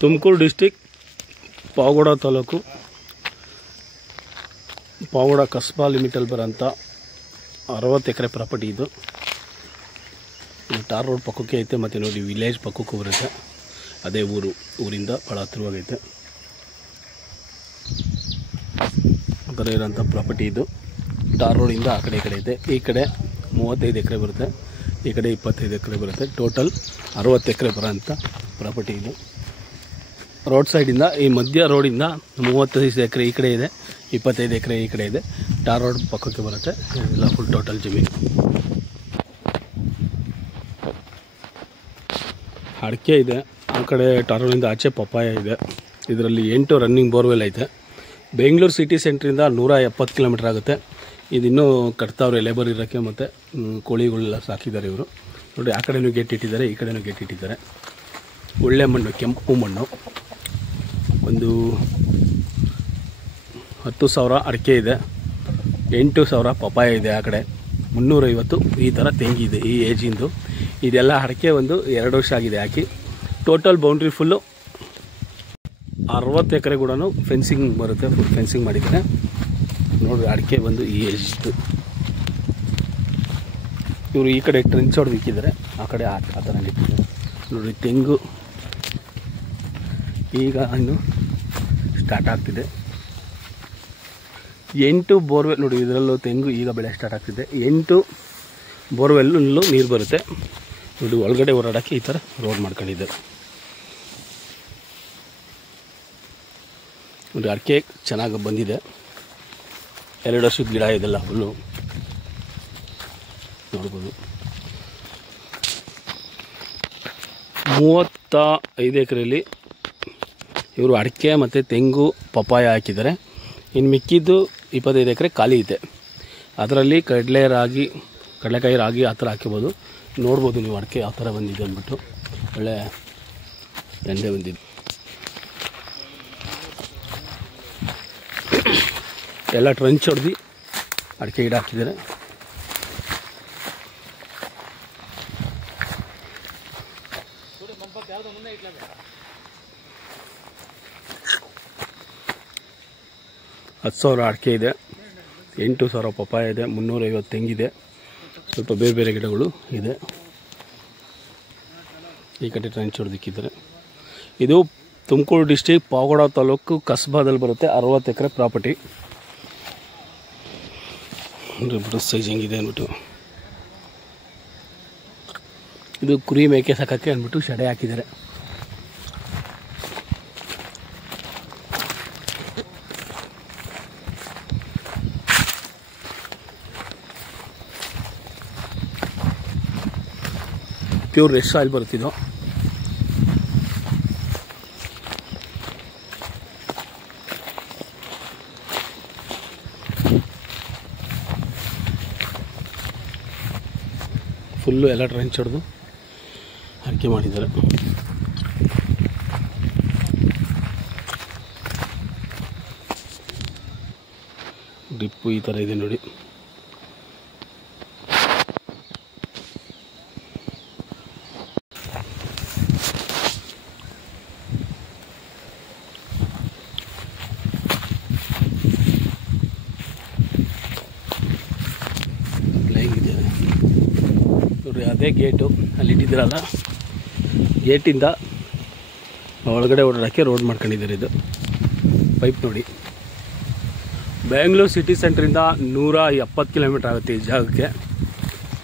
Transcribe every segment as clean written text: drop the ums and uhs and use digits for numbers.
Tumakuru district Pavagada taluk Pavagada ಕಸ್ಬಾ ಲಿಮಿಟಲ್ಲಿ ಬರೋಂಥ 60 ಎಕರೆ property ಇದು. Tar road ಪಕ್ಕಕ್ಕೆ ಐತೆ, ಮತ್ತು ನೋಡಿ ವಿಲೇಜ್ ಪಕ್ಕಕ್ಕೂ ಬರುತ್ತೆ. ಅದೇ ಊರಿಂದ ಭಾಳ ಹತ್ತಿರವಾಗೈತೆ. ಆ ಥರ ಇರೋಂಥ ಪ್ರಾಪರ್ಟಿ ಇದು. ಟಾರ್ ರೋಡಿಂದ ಆ ಕಡೆ ಐತೆ. ಈ ಕಡೆ 35 ಎಕರೆ ಬರುತ್ತೆ, ಈ ಕಡೆ 25 ಎಕರೆ ಬರುತ್ತೆ. ಟೋಟಲ್ 60 ಎಕರೆ ಬರೋಂಥ ಪ್ರಾಪರ್ಟಿ ಇದು. ರೋಡ್ ಸೈಡಿಂದ ಈ ಮಧ್ಯ ರೋಡಿಂದ 35 ಎಕರೆ ಈ ಕಡೆ ಇದೆ, 25 ಎಕರೆ ಈ ಕಡೆ ಇದೆ. ಟಾರ್ ರೋಡ್ ಪಕ್ಕಕ್ಕೆ ಬರುತ್ತೆ. ಎಲ್ಲ ಫುಲ್ ಟೋಟಲ್ ಜಮೀನು. ಅಡಿಕೆ ಇದೆ ಆ ಕಡೆ. ಟಾರ್ ರೋಡಿಂದ ಆಚೆ ಪಪ್ಪಾಯ ಇದೆ. ಇದರಲ್ಲಿ 8 ರನ್ನಿಂಗ್ ಬೋರ್ವೆಲ್ ಐತೆ. ಬೆಂಗಳೂರು ಸಿಟಿ ಸೆಂಟ್ರಿಂದ 170 ಕಿಲೋಮೀಟ್ರ್ ಆಗುತ್ತೆ. ಇದಿನ್ನೂ ಕಟ್ತಾವ್ರೆ ಲೇಬರ್ ಇರೋಕ್ಕೆ, ಮತ್ತು ಕೋಳಿಗಳೆಲ್ಲ ಸಾಕಿದ್ದಾರೆ ಇವರು. ನೋಡಿ ಆ ಕಡೆನೂ ಗೇಟ್ ಇಟ್ಟಿದ್ದಾರೆ, ಈ ಕಡೆನೂ ಗೇಟ್ ಇಟ್ಟಿದ್ದಾರೆ. ಒಳ್ಳೆ ಮಣ್ಣು, ಕೆಂಪು ಮಣ್ಣು. ಒಂದು 10,000 ಅಡಿಕೆ ಇದೆ, 8,000 ಪಪ್ಪಾಯ ಇದೆ. ಆ ಕಡೆ 350 ಈ ಥರ ತೆಂಗಿದೆ ಈ ಏಜಿಂದು. ಇದೆಲ್ಲ ಅಡಿಕೆ ಒಂದು 2 ವರ್ಷ ಆಗಿದೆ ಹಾಕಿ. ಟೋಟಲ್ ಬೌಂಡ್ರಿ ಫುಲ್ಲು 60 ಎಕರೆ ಕೂಡ ಫೆನ್ಸಿಂಗ್ ಬರುತ್ತೆ. ಫುಲ್ ಫೆನ್ಸಿಂಗ್ ಮಾಡಿದ್ದಾರೆ. ನೋಡಿರಿ ಅಡಿಕೆ ಬಂದು ಈ ಏಜ್ದು. ಇವರು ಈ ಕಡೆ ಟ್ರೆಂಚ್ ಹೊಡೆದು ಇಕ್ಕಿದ್ದಾರೆ, ಆ ಕಡೆ ಆ ಥರ ಇಕ್ಕಿದ್ದಾರೆ. ನೋಡಿರಿ ತೆಂಗು ಈಗ ಇನ್ನು ಸ್ಟಾರ್ಟ್ ಆಗ್ತಿದೆ. 8 ಬೋರ್ವೆಲ್ ನೋಡಿ, ಇದರಲ್ಲೂ ತೆಂಗು ಈಗ ಬೆಳೆ ಸ್ಟಾರ್ಟ್ ಆಗ್ತಿದೆ. 8 ಬೋರ್ವೆಲ್ಲೂ ನೀರು ಬರುತ್ತೆ. ನೋಡಿ ಒಳಗಡೆ ಓಡಾಡೋಕ್ಕೆ ಈ ಥರ ರೋಡ್ ಮಾಡ್ಕೊಂಡಿದ್ದಾರೆ. ನೋಡಿ ಅಡಿಕೆ ಚೆನ್ನಾಗಿ ಬಂದಿದೆ. 2 ವರ್ಷದ ಗಿಡ ಇದೆಲ್ಲ ಫುಲ್ಲು ನೋಡ್ಬೋದು. 35 ಎಕರೆಯಲ್ಲಿ ಇವರು ಅಡಿಕೆ ಮತ್ತು ತೆಂಗು ಪಪ್ಪಾಯ ಹಾಕಿದ್ದಾರೆ. ಇನ್ನು ಮಿಕ್ಕಿದ್ದು 25 ಎಕರೆ ಖಾಲಿ ಇದೆ. ಅದರಲ್ಲಿ ಕಡಲೆಕಾಯಿ ರಾಗಿ ಆ ಥರ ಹಾಕಿಬೋದು. ನೋಡ್ಬೋದು ನೀವು ಅಡಿಕೆ ಯಾವ ಥರ ಬಂದಿದೆ ಅಂದ್ಬಿಟ್ಟು. ಒಳ್ಳೆ ಎಂಡೆ ಬಂದಿದೆ. ಎಲ್ಲ ಟ್ರಂಚ್ ಹೊಡೆದು ಅಡಿಕೆ ಗಿಡ ಹಾಕಿದ್ದಾರೆ. $10,000 ಅಡಿಕೆ ಇದೆ, 8,000 ಪಪ್ಪಾಯ ಇದೆ, 350 ತೆಂಗಿದೆ, ಸ್ವಲ್ಪ ಬೇರೆ ಬೇರೆ ಗಿಡಗಳು ಇದೆ. ಈ ಕಡೆ ಟ್ರೆಂಚ್ ಹೊಡೆದಿಕ್ಕಿದ್ದಾರೆ. ಇದು ತುಮಕೂರು ಡಿಸ್ಟಿಕ್ ಪಾವಗಡ ತಾಲೂಕು ಕಸ್ಬಾದಲ್ಲಿ ಬರುತ್ತೆ. 60 ಎಕರೆ ಪ್ರಾಪರ್ಟಿ. ಸೈಜ್ ಹೆಂಗಿದೆ ಅಂದ್ಬಿಟ್ಟು. ಇದು ಕುರಿ ಮೇಕೆ ಸಾಕಕ್ಕೆ ಅಂದ್ಬಿಟ್ಟು ಶಡೆ ಹಾಕಿದ್ದಾರೆ. ಪ್ಯೂರ್ ರೆಸ್ಟ್ ಆಯಿಲ್ ಬರುತ್ತಿದ್ದು. ಫುಲ್ಲು ಎಲ್ಲ ಟ್ರೆಂಚ್ ಹೊಡೆದು ಅಡಿಕೆ ಮಾಡಿದ್ದಾರೆ. ಡ್ರಿಪ್ಪು ಈ ಥರ ಇದೆ ನೋಡಿ. ನೋಡ್ರಿ ಅದೇ ಗೇಟು ಅಲ್ಲಿ ಇಟ್ಟಿದ್ದೀರಲ್ಲ, ಗೇಟಿಂದ ಒಳಗಡೆ ಓಡಾಡೋಕ್ಕೆ ರೋಡ್ ಮಾಡ್ಕೊಂಡಿದ್ದಾರೆ. ಇದು ಪೈಪ್ ನೋಡಿ. ಬೆಂಗಳೂರು ಸಿಟಿ ಸೆಂಟ್ರಿಂದ 170 ಕಿಲೋಮೀಟ್ರ್ ಆಗುತ್ತೆ ಈ ಜಾಗಕ್ಕೆ.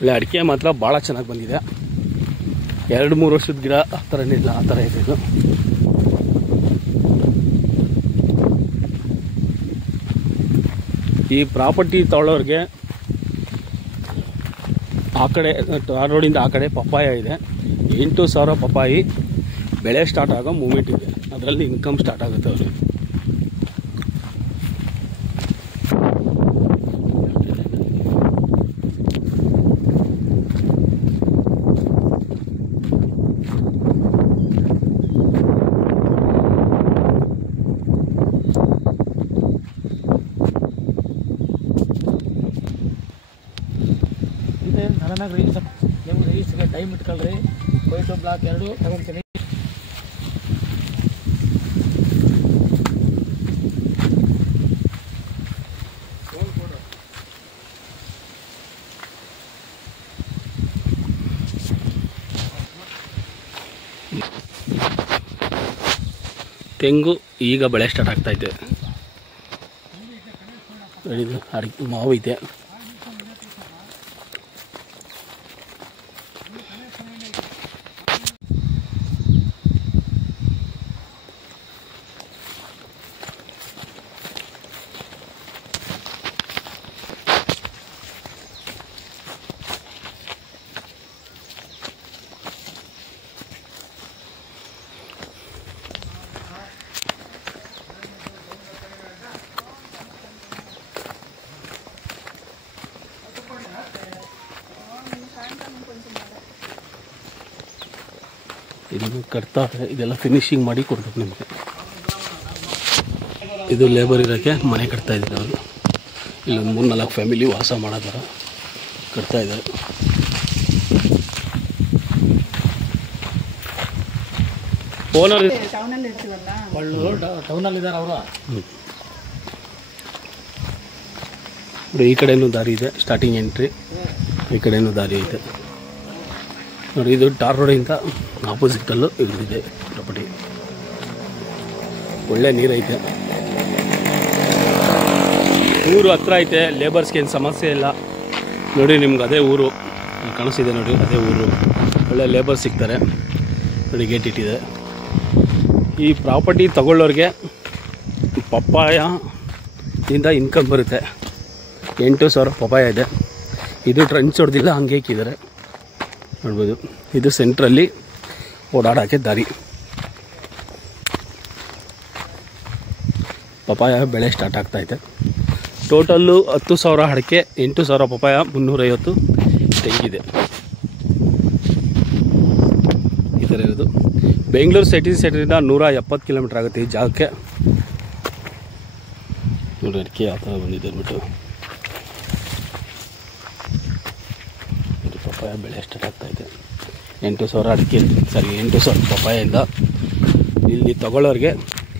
ಇಲ್ಲಿ ಅಡಿಕೆ ಮಾತ್ರ ಭಾಳ ಚೆನ್ನಾಗಿ ಬಂದಿದೆ. 2-3 ವರ್ಷದ ಗಿಡ ಆ ಥರನೇ ಇಲ್ಲ, ಆ ಥರ ಇದೆ ಇದು. ಈ ಪ್ರಾಪರ್ಟಿ ತಗೊಳ್ಳೋರಿಗೆ ಆ ಕಡೆ ರೋಡಿಂದ ಆ ಕಡೆ ಪಪ್ಪಾಯ ಇದೆ. 8,000 ಪಪ್ಪಾಯಿ ಬೆಳೆ ಸ್ಟಾರ್ಟ್ ಆಗೋ ಮೂಮೆಂಟ್ ಇದೆ. ಅದರಲ್ಲಿ ಇನ್ಕಮ್ ಸ್ಟಾರ್ಟ್ ಆಗುತ್ತೆ ಅವ್ರಿಗೆ. ನನಗೆ ರೈಸ್ ನೀವು ರೈಸ್ಗೆ ಟೈಮ್ ಇಟ್ಕೊಳ್ರಿ. ವೈಟು ಬ್ಲಾಕ್ 2 ತಗೊಳ್ತೀನಿ. ತೆಂಗು ಈಗ ಬೆಳೆ ಸ್ಟಾರ್ಟ್ ಆಗ್ತಾಯಿದೆ. ಅಡಿಕೆ ಮಾವು ಇದೆ. ಇದನ್ನು ಕಟ್ತಾರೆ, ಇದೆಲ್ಲ ಫಿನಿಶಿಂಗ್ ಮಾಡಿ ಕೊಡ್ಬೇಕು ನಿಮಗೆ. ಇದು ಲೇಬರ್ ಇರೋಕ್ಕೆ ಮನೆ ಕಟ್ತಾ ಇದ್ದಾರೆ ಅವರು. ಇಲ್ಲೊಂದು 3-4 ಫ್ಯಾಮಿಲಿ ವಾಸ ಮಾಡೋ ಥರ ಕಟ್ತಾ ಇದ್ದಾರೆ. ಓನರ್ ಟೌನಲ್ಲಿದ್ದಾರೆ ಅವರು. ಈ ಕಡೆಯೂ ದಾರಿ ಇದೆ, ಸ್ಟಾರ್ಟಿಂಗ್ ಎಂಟ್ರಿ. ಈ ಕಡೆಯೂ ದಾರಿ ಇದೆ ನೋಡಿ. ಇದು ಟಾರ್ ರೋಡಿಂದ ಆಪೋಸಿಟಲ್ಲೂ ಇದೆ ಪ್ರಾಪರ್ಟಿ. ಒಳ್ಳೆ ನೀರೈತೆ, ಊರು ಹತ್ರ ಐತೆ, ಲೇಬರ್ಸ್ಗೆ ಏನು ಸಮಸ್ಯೆ ಇಲ್ಲ ನೋಡಿ. ನಿಮ್ಗೆ ಅದೇ ಊರು ಕಾಣಿಸ್ತಿದೆ ನೋಡಿ, ಅದೇ ಊರು. ಒಳ್ಳೆ ಲೇಬರ್ ಸಿಗ್ತಾರೆ ನೋಡಿ. ಗೇಟ್ ಇಟ್ಟಿದೆ. ಈ ಪ್ರಾಪರ್ಟಿ ತಗೊಳ್ಳೋರಿಗೆ ಪಪ್ಪಾಯದಿಂದ ಇನ್ಕಮ್ ಬರುತ್ತೆ. 8,000 ಪಪ್ಪಾಯ ಇದೆ. ಇದು ಟ್ರಂಚ್ ಹೊಡೆದಿಲ್ಲ, ಹಂಗೆ ಇಕ್ಕಿದ್ದಾರೆ ನೋಡ್ಬೋದು. ಇದು ಸೆಂಟ್ರಲ್ಲಿ ಓಡಾಡೋಕ್ಕೆ ದಾರಿ. ಪಪಾಯ ಬೆಳೆ ಸ್ಟಾರ್ಟ್ ಆಗ್ತಾಯಿದೆ. ಟೋಟಲ್ಲು 10,000 ಅಡಿಕೆ, 8,000 ಪಪಾಯ, 350 ತೆಂಗಿದೆ. ಈ ಥರ ಇರೋದು. ಬೆಂಗಳೂರು ಸಿಟಿ ಸೆಂಟ್ರಿಂದ 170 ಕಿಲೋಮೀಟ್ರ್ ಆಗುತ್ತೆ ಈ ಜಾಗಕ್ಕೆ ನೋಡಿ. ಅಡಿಕೆ ಯಾವ ಥರ ಬಂದಿದೆ ಅಂದ್ಬಿಟ್ಟು. ಪಪಾಯ ಬೆಳೆ ಸ್ಟಾರ್ಟ್ ಆಗ್ತಾಯಿದೆ. 8,000 ಅಡಿಕೆ, 8,000 ಪಪಾಯಿಂದ ಇಲ್ಲಿ ತಗೊಳ್ಳೋರಿಗೆ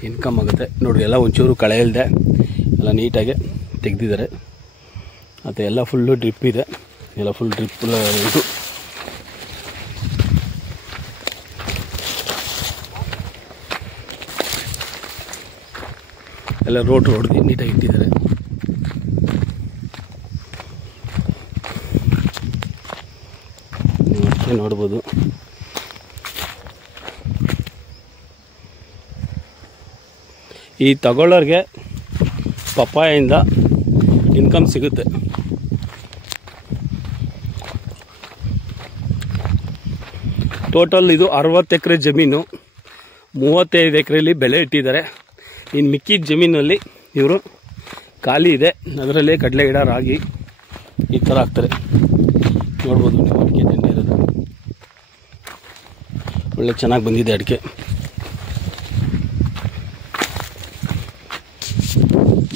ಇನ್ಕಮ್ ಆಗುತ್ತೆ ನೋಡಿರಿ. ಎಲ್ಲ ಒಂಚೂರು ಕಳೆ ಇಲ್ಲದೆ ಎಲ್ಲ ನೀಟಾಗಿ ತೆಗೆದಿದ್ದಾರೆ. ಮತ್ತು ಎಲ್ಲ ಫುಲ್ಲು ಡ್ರಿಪ್ ಇದೆ, ಎಲ್ಲ ಫುಲ್ ಡ್ರಿಪ್ ಇದು. ಎಲ್ಲ ರೋಡ್ ಹೊಡೆದು ನೀಟಾಗಿ ಇಟ್ಟಿದ್ದಾರೆ. ನೋಡ್ಬೋದು. ಈ ತಗೊಳ್ಳೋರಿಗೆ ಪಪ್ಪಾಯಿಂದ ಇನ್ಕಮ್ ಸಿಗುತ್ತೆ. ಟೋಟಲ್ ಇದು 60 ಎಕರೆ ಜಮೀನು, 35 ಎಕರೆಯಲ್ಲಿ ಬೆಳೆ ಇಟ್ಟಿದ್ದಾರೆ. ಇನ್ನು ಮಿಕ್ಕಿದ ಜಮೀನಲ್ಲಿ ಇವರು ಖಾಲಿ ಇದೆ, ಅದರಲ್ಲೇ ಕಡಲೆ ಗಿಡ, ರಾಗಿ ಈ ಥರ ಹಾಕ್ತಾರೆ ನೋಡ್ಬೋದು ನೀವು. ಅಡಿಕೆ ದಂಡೆ ಇರೋದು ಒಳ್ಳೆ ಚೆನ್ನಾಗಿ ಬಂದಿದೆ ಅಡಿಕೆ.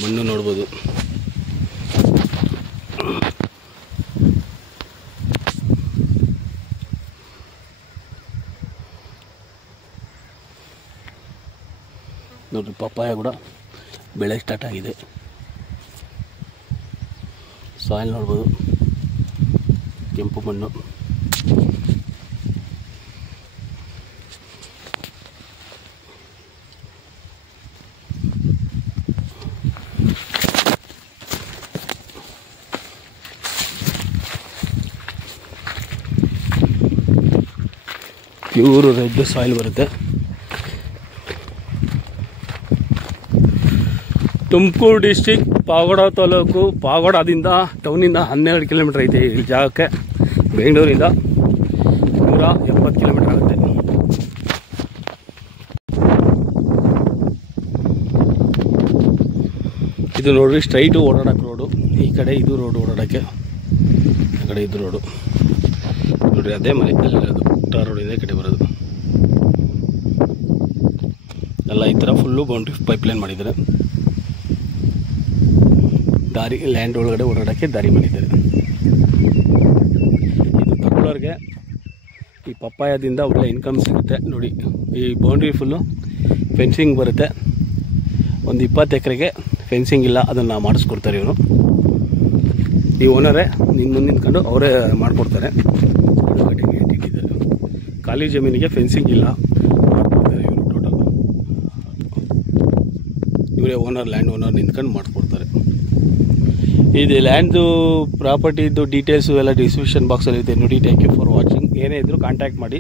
ಮಣ್ಣು ನೋಡ್ಬೋದು. ನೋಡ್ರಿ ಪಪ್ಪಾಯ ಕೂಡ ಬೆಳೆ ಸ್ಟಾರ್ಟ್ ಆಗಿದೆ. ಸಾಯಿಲ್ ನೋಡ್ಬೋದು, ಕೆಂಪು ಮಣ್ಣು. ಪ್ಯೂರ್ ರೆಡ್ ಸಾಯಿಲ್ ಬರುತ್ತೆ. ತುಮಕೂರು ಡಿಸ್ಟಿಕ್, ಪಾವಗಡ ತಾಲೂಕು. ಪಾವಗಡದಿಂದ ಟೌನಿಂದ 12 ಕಿಲೋಮೀಟ್ರ್ ಐತೆ ಈ ಜಾಗಕ್ಕೆ. ಬೆಂಗಳೂರಿಂದ 170 ಕಿಲೋಮೀಟ್ರ್ ಆಗುತ್ತೆ. ಇದು ನೋಡ್ರಿ ಸ್ಟ್ರೈಟು ಓಡಾಡೋಕ್ಕೆ ರೋಡು. ಈ ಕಡೆ ಇದು ರೋಡು ಓಡಾಡೋಕ್ಕೆ, ಆ ಕಡೆ ಇದು ರೋಡು ನೋಡ್ರಿ. ಅದೇ ಮನೆ ಅಲ್ಲಿರೋದು, ಟಾರ್ ರೋಡಿಂದ ಈ ಕಡೆ ಬರೋದು. ಎಲ್ಲ ಈ ಥರ ಫುಲ್ಲು ಬೌಂಡ್ರಿ ಪೈಪ್ಲೈನ್ ಮಾಡಿದ್ದಾರೆ. ದಾರಿ, ಲ್ಯಾಂಡ್ ಒಳಗಡೆ ಓಡಾಡೋಕ್ಕೆ ದಾರಿ ಮಾಡಿದ್ದಾರೆ. ಇದು ತಗೊಳ್ಳೋರಿಗೆ ಈ ಪಪ್ಪಾಯದಿಂದ ಒಳ್ಳೆ ಇನ್ಕಮ್ ಸಿಗುತ್ತೆ ನೋಡಿ. ಈ ಬೌಂಡ್ರಿ ಫುಲ್ಲು ಫೆನ್ಸಿಂಗ್ ಬರುತ್ತೆ. ಒಂದು 20 ಎಕರೆಗೆ ಫೆನ್ಸಿಂಗ್ ಇಲ್ಲ, ಅದನ್ನು ಮಾಡಿಸ್ಕೊಡ್ತಾರೆ ಇವರು. ಈ ಓನರೇ ನಿನ್ನ ಮುಂದೆ ನಿಂತ್ಕೊಂಡು ಅವರೇ ಮಾಡಿಕೊಡ್ತಾರೆ. ಇಟ್ಟಿದ್ದಾರೆ. ಖಾಲಿ ಜಮೀನಿಗೆ ಫೆನ್ಸಿಂಗ್ ಇಲ್ಲ, ಮಾಡಿಕೊಡ್ತಾರೆ ಇವರು ಟೋಟಲ್. ಇವರೇ ಓನರ್, ಲ್ಯಾಂಡ್ ಓನರ್ ನಿಂತ್ಕೊಂಡು ಮಾಡಿಕೊಡ್ತಾರೆ. ಇದು ಲ್ಯಾಂಡ್ದು ಪ್ರಾಪರ್ಟಿದು ಡೀಟೇಲ್ಸು ಎಲ್ಲ ಡಿಸ್ಕ್ರಿಪ್ಷನ್ ಬಾಕ್ಸಲ್ಲಿ ಇದೆ ನೋಡಿ. Thank you for watching. ಏನೇ ಇದ್ದರೂ ಕಾಂಟ್ಯಾಕ್ಟ್ ಮಾಡಿ.